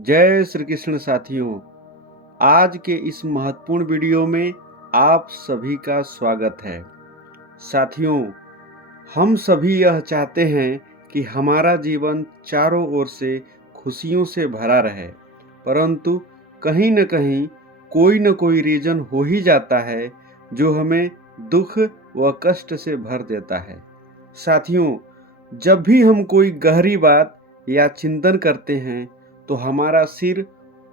जय श्री कृष्ण साथियों। आज के इस महत्वपूर्ण वीडियो में आप सभी का स्वागत है। साथियों, हम सभी यह चाहते हैं कि हमारा जीवन चारों ओर से खुशियों से भरा रहे, परंतु कहीं न कहीं कोई न कोई रीजन हो ही जाता है जो हमें दुख व कष्ट से भर देता है। साथियों, जब भी हम कोई गहरी बात या चिंतन करते हैं तो हमारा सिर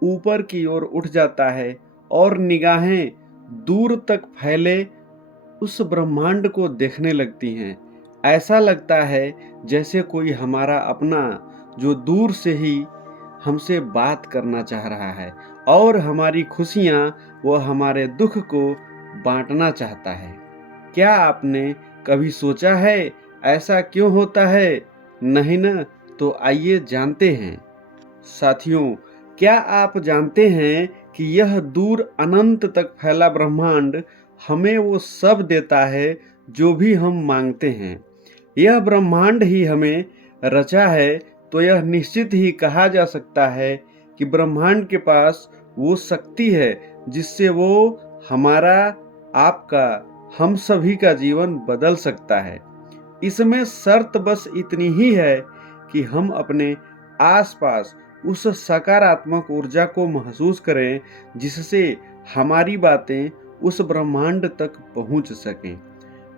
ऊपर की ओर उठ जाता है और निगाहें दूर तक फैले उस ब्रह्मांड को देखने लगती हैं। ऐसा लगता है जैसे कोई हमारा अपना जो दूर से ही हमसे बात करना चाह रहा है और हमारी खुशियाँ व हमारे दुख को बांटना चाहता है। क्या आपने कभी सोचा है ऐसा क्यों होता है? नहीं ना? तो आइए जानते हैं। साथियों, क्या आप जानते हैं कि यह दूर अनंत तक फैला ब्रह्मांड हमें वो सब देता है जो भी हम मांगते हैं। यह ब्रह्मांड ही हमें रचा है, तो यह निश्चित ही कहा जा सकता है कि ब्रह्मांड के पास वो शक्ति है जिससे वो हमारा, आपका, हम सभी का जीवन बदल सकता है। इसमें शर्त बस इतनी ही है कि हम अपने आसपास उस सकारात्मक ऊर्जा को महसूस करें जिससे हमारी बातें उस ब्रह्मांड तक पहुंच सकें।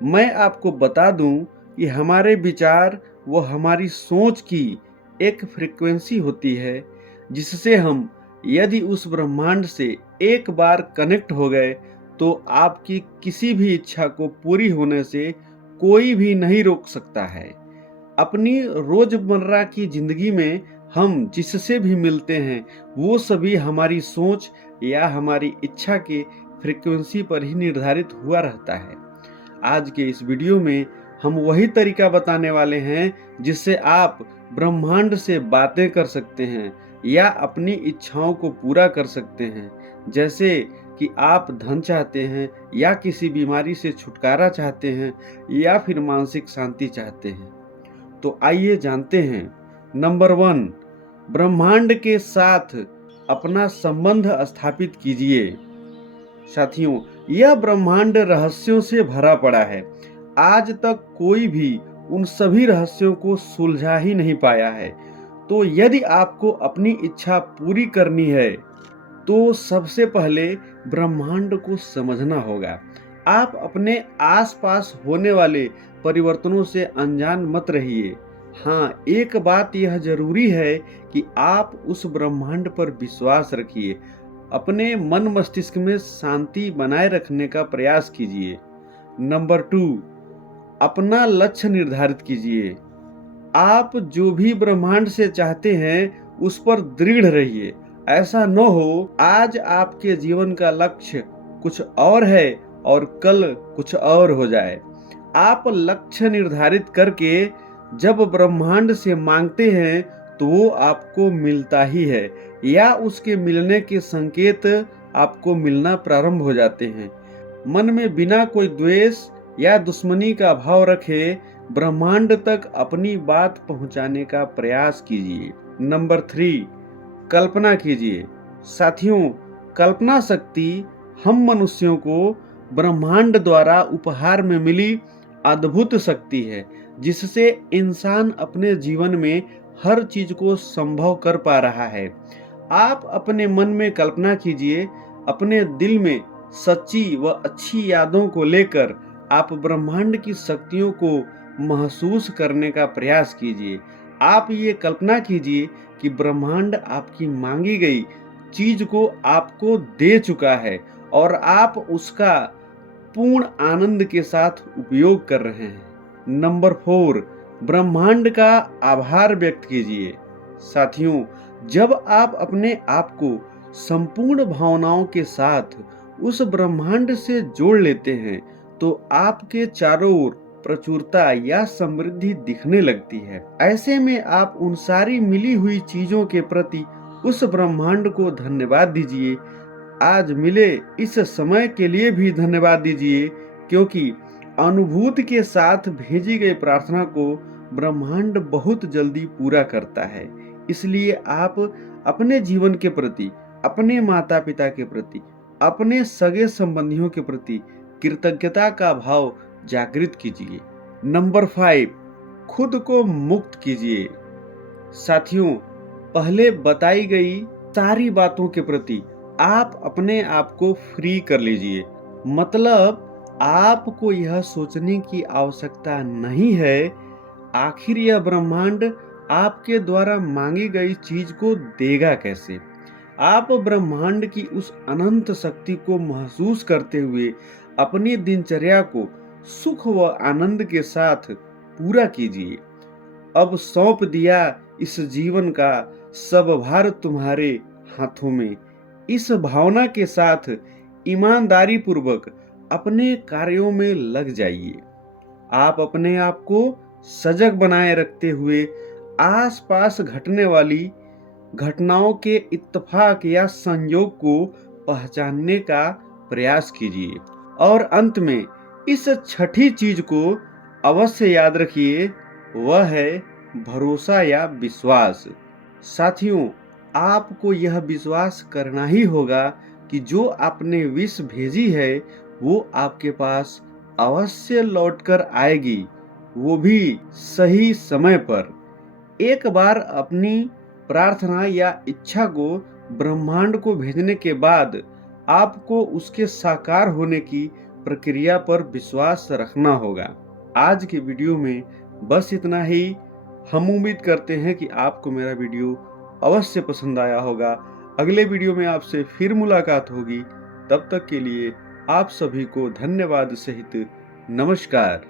मैं आपको बता दूं कि हमारे विचार व हमारी सोच की एक फ्रीक्वेंसी होती है जिससे हम यदि उस ब्रह्मांड से एक बार कनेक्ट हो गए तो आपकी किसी भी इच्छा को पूरी होने से कोई भी नहीं रोक सकता है। अपनी रोजमर्रा की जिंदगी में हम जिससे भी मिलते हैं वो सभी हमारी सोच या हमारी इच्छा के फ्रीक्वेंसी पर ही निर्धारित हुआ रहता है। आज के इस वीडियो में हम वही तरीका बताने वाले हैं जिससे आप ब्रह्मांड से बातें कर सकते हैं या अपनी इच्छाओं को पूरा कर सकते हैं। जैसे कि आप धन चाहते हैं या किसी बीमारी से छुटकारा चाहते हैं या फिर मानसिक शांति चाहते हैं। तो आइए जानते हैं। नंबर 1, ब्रह्मांड के साथ अपना संबंध स्थापित कीजिए। साथियों, यह ब्रह्मांड रहस्यों से भरा पड़ा है। आज तक कोई भी उन सभी रहस्यों को सुलझा ही नहीं पाया है। तो यदि आपको अपनी इच्छा पूरी करनी है तो सबसे पहले ब्रह्मांड को समझना होगा। आप अपने आसपास होने वाले परिवर्तनों से अनजान मत रहिए। हाँ, एक बात यह जरूरी है कि आप उस ब्रह्मांड पर विश्वास रखिए। अपने मन मस्तिष्क में शांति बनाए रखने का प्रयास कीजिए। नंबर 2, अपना लक्ष्य निर्धारित कीजिए। आप जो भी ब्रह्मांड से चाहते हैं उस पर दृढ़ रहिए। ऐसा न हो आज आपके जीवन का लक्ष्य कुछ और है और कल कुछ और हो जाए। आप लक्ष्य निर्धारित करके जब ब्रह्मांड से मांगते हैं तो वो आपको मिलता ही है या उसके मिलने के संकेत आपको मिलना प्रारंभ हो जाते हैं। मन में बिना कोई द्वेष या दुश्मनी का भाव रखे ब्रह्मांड तक अपनी बात पहुंचाने का प्रयास कीजिए। नंबर 3, कल्पना कीजिए। साथियों, कल्पना शक्ति हम मनुष्यों को ब्रह्मांड द्वारा उपहार में मिली अद्भुत शक्ति है जिससे इंसान अपने जीवन में हर चीज को संभव कर पा रहा है। आप अपने मन में कल्पना कीजिए, अपने दिल में सच्ची व अच्छी यादों को लेकर आप ब्रह्मांड की शक्तियों को महसूस करने का प्रयास कीजिए। आप ये कल्पना कीजिए कि ब्रह्मांड आपकी मांगी गई चीज को आपको दे चुका है और आप उसका पूर्ण आनंद के साथ उपयोग कर रहे हैं। नंबर 4, ब्रह्मांड का आभार व्यक्त कीजिए। साथियों, जब आप अपने आप को संपूर्ण भावनाओं के साथ उस ब्रह्मांड से जोड़ लेते हैं तो आपके चारों ओर प्रचुरता या समृद्धि दिखने लगती है। ऐसे में आप उन सारी मिली हुई चीजों के प्रति उस ब्रह्मांड को धन्यवाद दीजिए। आज मिले इस समय के लिए भी धन्यवाद दीजिए, क्योंकि अनुभूति के साथ भेजी गई प्रार्थना को ब्रह्मांड बहुत जल्दी पूरा करता है। इसलिए आप अपने जीवन के प्रति, अपने माता पिता के प्रति, अपने सगे संबंधियों के प्रति कृतज्ञता का भाव जागृत कीजिए। नंबर 5, खुद को मुक्त कीजिए। साथियों, पहले बताई गई सारी बातों के प्रति आप अपने आप को फ्री कर लीजिए। मतलब आपको यह सोचने की आवश्यकता नहीं है आखिर यह ब्रह्मांड आपके द्वारा मांगी गई चीज को देगा कैसे। आप ब्रह्मांड की उस अनंत शक्ति को महसूस करते हुए अपनी दिनचर्या को सुख व आनंद के साथ पूरा कीजिए। अब सौंप दिया इस जीवन का सब भार तुम्हारे हाथों में। इस भावना के साथ ईमानदारी पूर्वक अपने कार्यों में लग जाइए। आप अपने आप को सजग बनाए रखते हुए आसपास घटने वाली घटनाओं के इत्तेफाक या संयोग को पहचानने का प्रयास कीजिए। और अंत में इस छठी चीज को अवश्य याद रखिए, वह है भरोसा या विश्वास। साथियों, आपको यह विश्वास करना ही होगा कि जो आपने विश भेजी है वो आपके पास अवश्य लौटकर आएगी, वो भी सही समय पर। एक बार अपनी प्रार्थना या इच्छा को ब्रह्मांड को भेजने के बाद आपको उसके साकार होने की प्रक्रिया पर विश्वास रखना होगा। आज के वीडियो में बस इतना ही। हम उम्मीद करते हैं कि आपको मेरा वीडियो अवश्य पसंद आया होगा। अगले वीडियो में आपसे फिर मुलाकात होगी। तब तक के लिए आप सभी को धन्यवाद सहित नमस्कार।